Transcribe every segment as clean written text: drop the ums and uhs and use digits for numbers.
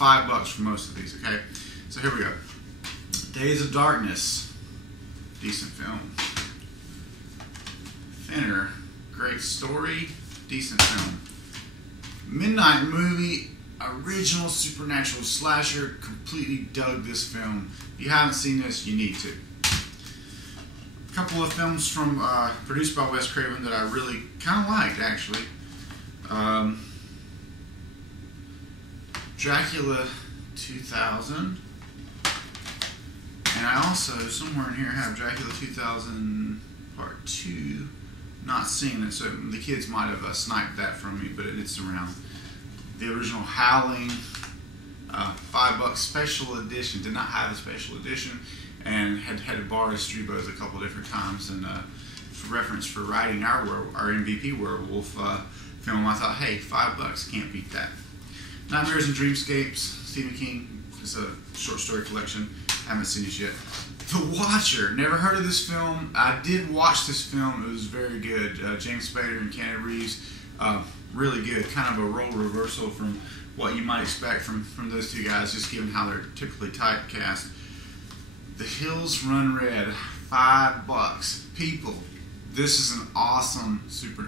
$5 for most of these, okay? So here we go. Days of Darkness, decent film. Thinner, great story, decent film. Midnight Movie, original supernatural slasher, completely dug this film. If you haven't seen this, you need to. A couple of films from produced by Wes Craven that I really kind of liked, actually. Dracula 2000, and I also, somewhere in here, have Dracula 2000 Part 2. Not seen it, so the kids might have sniped that from me, but it's around. The original Howling, $5 special edition. Did not have a special edition, and had to borrow Strebo's a couple different times. And for reference for writing our MVP Werewolf film, I thought, hey, $5, can't beat that. Nightmares and Dreamscapes, Stephen King. It's a short story collection. Haven't seen it yet. The Watcher. Never heard of this film. I did watch this film. It was very good. James Spader and Keanu Reeves. Really good. Kind of a role reversal from what you might expect from those two guys, just given how they're typically typecast. The Hills Run Red. $5. People, this is an awesome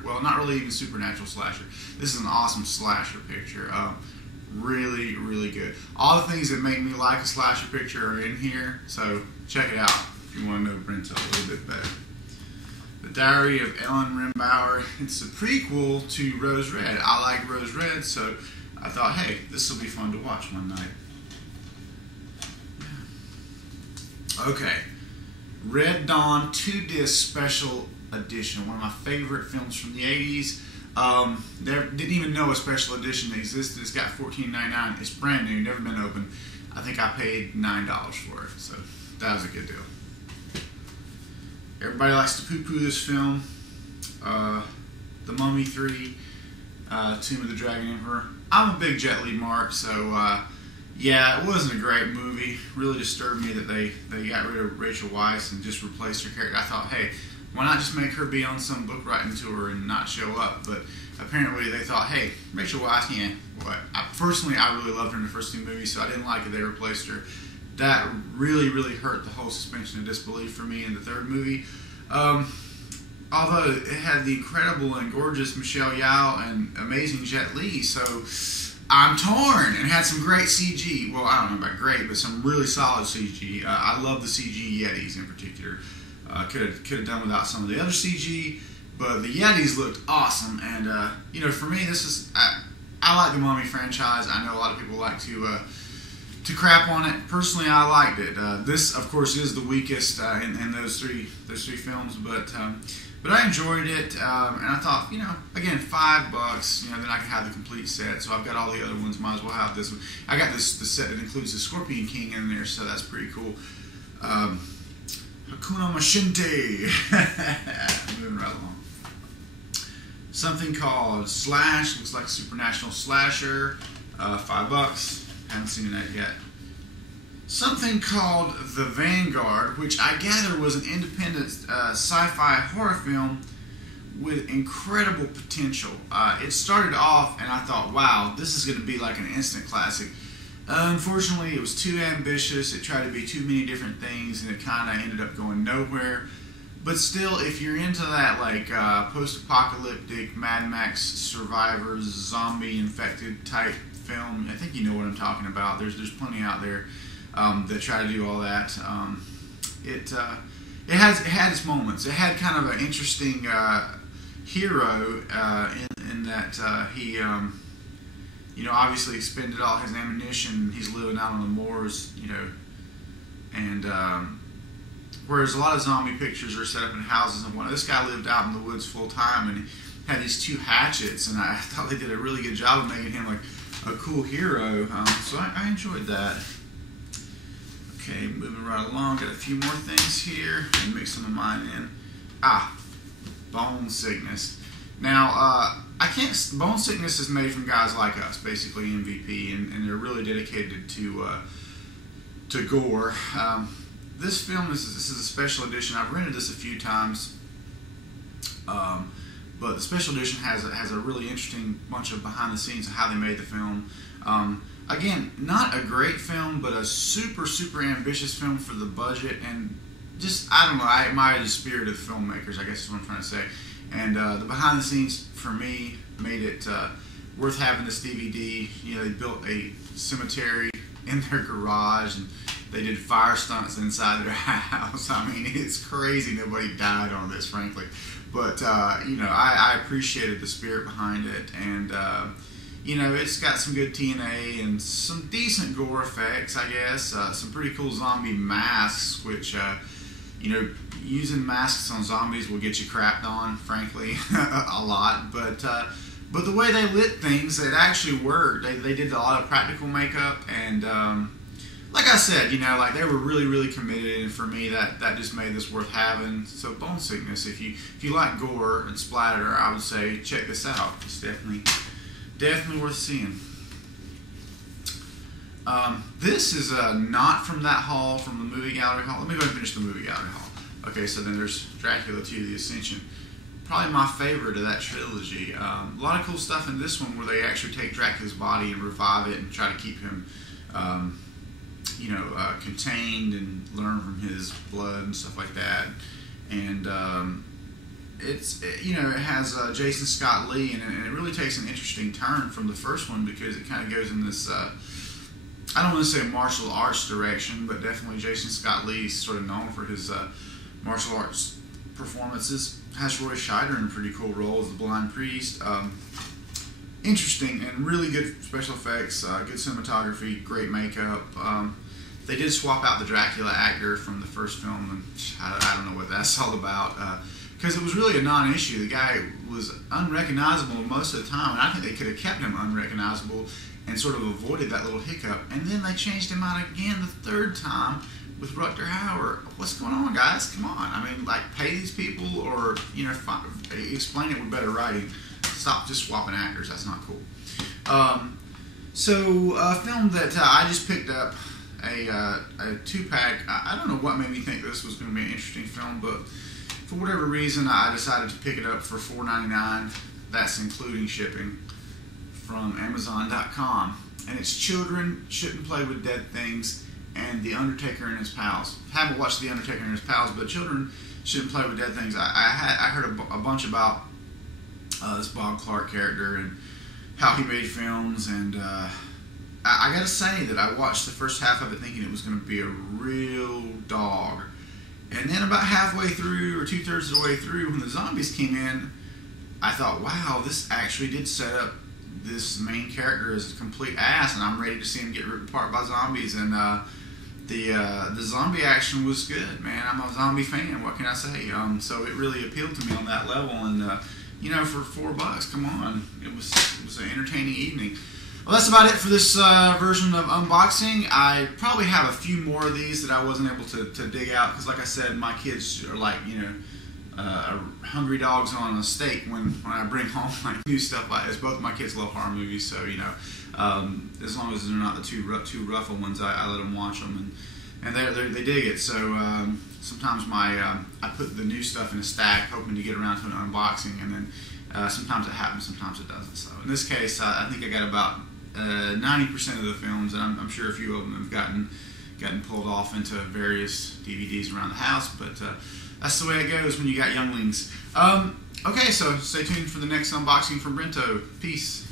well, not really even supernatural slasher. This is an awesome slasher picture. Really, really good. All the things that make me like a slasher picture are in here, so check it out if you want to know Brento a little bit better. The Diary of Ellen Rimbauer. It's a prequel to Rose Red. I like Rose Red, so I thought, hey, this will be fun to watch one night. Okay. Red Dawn 2-disc special edition. One of my favorite films from the 80s. Didn't even know a special edition existed. It's got $14.99. It's brand new, never been opened. I think I paid $9 for it, so that was a good deal. Everybody likes to poo-poo this film. The Mummy 3, Tomb of the Dragon Emperor. I'm a big Jet Li mark, so yeah, it wasn't a great movie. Really disturbed me that they got rid of Rachel Weisz and just replaced her character. I thought, hey, why not just make her be on some book writing tour and not show up? But apparently they thought, hey, Rachel Weisz, yeah, what? Personally, I really loved her in the first two movies, so I didn't like it. They replaced her. That really, really hurt the whole suspension of disbelief for me in the third movie. Although it had the incredible and gorgeous Michelle Yeoh and amazing Jet Li, so I'm torn. And had some great CG. Well, I don't know about great, but some really solid CG. I love the CG Yetis in particular. Could have done without some of the other CG, but the Yetis looked awesome. And you know, for me, this is I like the Mummy franchise. I know a lot of people like to crap on it. Personally, I liked it. This, of course, is the weakest in those three films, but I enjoyed it, and I thought, you know, again, $5, you know, then I can have the complete set. So I've got all the other ones. Might as well have this one. I got the set that includes the Scorpion King in there, so that's pretty cool. Hakuna Mashinte. Moving right along. Something called Slash. Looks like a supernatural slasher. $5. Haven't seen that yet. Something called The Vanguard, which I gather was an independent sci-fi horror film with incredible potential. It started off and I thought, wow, this is going to be like an instant classic. Unfortunately, it was too ambitious. It tried to be too many different things, and it kind of ended up going nowhere. But still, if you're into that like post-apocalyptic Mad Max survivors, zombie-infected type film, I think you know what I'm talking about. There's plenty out there that try to do all that. It had its moments. It had kind of an interesting hero in that he. You know, obviously expended all his ammunition. He's living out on the moors, you know, and whereas a lot of zombie pictures are set up in houses and whatnot, this guy lived out in the woods full time and had these 2 hatchets, and I thought they did a really good job of making him like a cool hero. So I enjoyed that. Okay, moving right along. Got a few more things here and mix some of mine in. Bone Sickness. Now, Bone Sickness is made from guys like us, basically MVP, and they're really dedicated to gore. This film this is a special edition. I've rented this a few times, But the special edition has a really interesting bunch of behind the scenes of how they made the film. Again, not a great film, but a super ambitious film for the budget, and just, I don't know, I admire the spirit of the filmmakers, I guess is what I'm trying to say. And the behind the scenes for me made it worth having this DVD. You know, they built a cemetery in their garage, and they did fire stunts inside their house. I mean, it's crazy. Nobody died on this, frankly. But, you know, I appreciated the spirit behind it. And, you know, it's got some good TNA and some decent gore effects, I guess. Some pretty cool zombie masks, which, you know, using masks on zombies will get you crapped on, frankly, a lot. But the way they lit things, it actually worked. They did a lot of practical makeup, and like I said, you know, like they were really committed, and for me, that just made this worth having. So Bone Sickness, if you like gore and splatter, I would say check this out. It's definitely worth seeing. This is not from that haul, from the movie gallery haul. Let me go ahead and finish the movie gallery haul. Okay, so then there's Dracula 2, The Ascension. Probably my favorite of that trilogy. A lot of cool stuff in this one where they actually take Dracula's body and revive it and try to keep him, you know, contained and learn from his blood and stuff like that. And you know, it has Jason Scott Lee, and it really takes an interesting turn from the first one because it kind of goes in this, I don't want to say martial arts direction, but definitely Jason Scott Lee is sort of known for his martial arts performances. Has Roy Scheider in a pretty cool role as the blind priest. Interesting and really good special effects, good cinematography, great makeup. They did swap out the Dracula actor from the first film, and I don't know what that's all about, because it was really a non-issue. The guy was unrecognizable most of the time, and I think they could have kept him unrecognizable and sort of avoided that little hiccup. And then they changed him out again the third time with Rutger Hauer. What's going on, guys? Come on. I mean, like, pay these people, or, you know, explain it with better writing. Stop just swapping actors. That's not cool. So a film that I just picked up, a 2-pack. I don't know what made me think this was going to be an interesting film, but for whatever reason, I decided to pick it up for $4.99. That's including shipping, from Amazon.com. And it's Children Shouldn't Play with Dead Things and The Undertaker and His Pals. I haven't watched The Undertaker and His Pals, but Children Shouldn't Play with Dead Things. I heard a bunch about this Bob Clark character and how he made films, and I gotta say that I watched the first half of it thinking it was going to be a real dog. And then about halfway through, or 2/3 of the way through, when the zombies came in, I thought, wow, this actually did set up this main character as a complete ass, and I'm ready to see him get ripped apart by zombies. And the zombie action was good, man. I'm a zombie fan. What can I say? So it really appealed to me on that level. And you know, for $4, come on, it was an entertaining evening. Well, that's about it for this version of unboxing. I probably have a few more of these that I wasn't able to dig out because, like I said, my kids are like, you know, hungry dogs on a steak when I bring home like new stuff like this. Both of my kids love horror movies, so you know, as long as they're not the too rough ones, I let them watch them, and they dig it. So sometimes I put the new stuff in a stack, hoping to get around to an unboxing, and then sometimes it happens, sometimes it doesn't. So in this case, I think I got about 90% of the films, and I'm sure a few of them have gotten pulled off into various DVDs around the house, but that's the way it goes when you got younglings. Okay, so stay tuned for the next unboxing from Brento. Peace.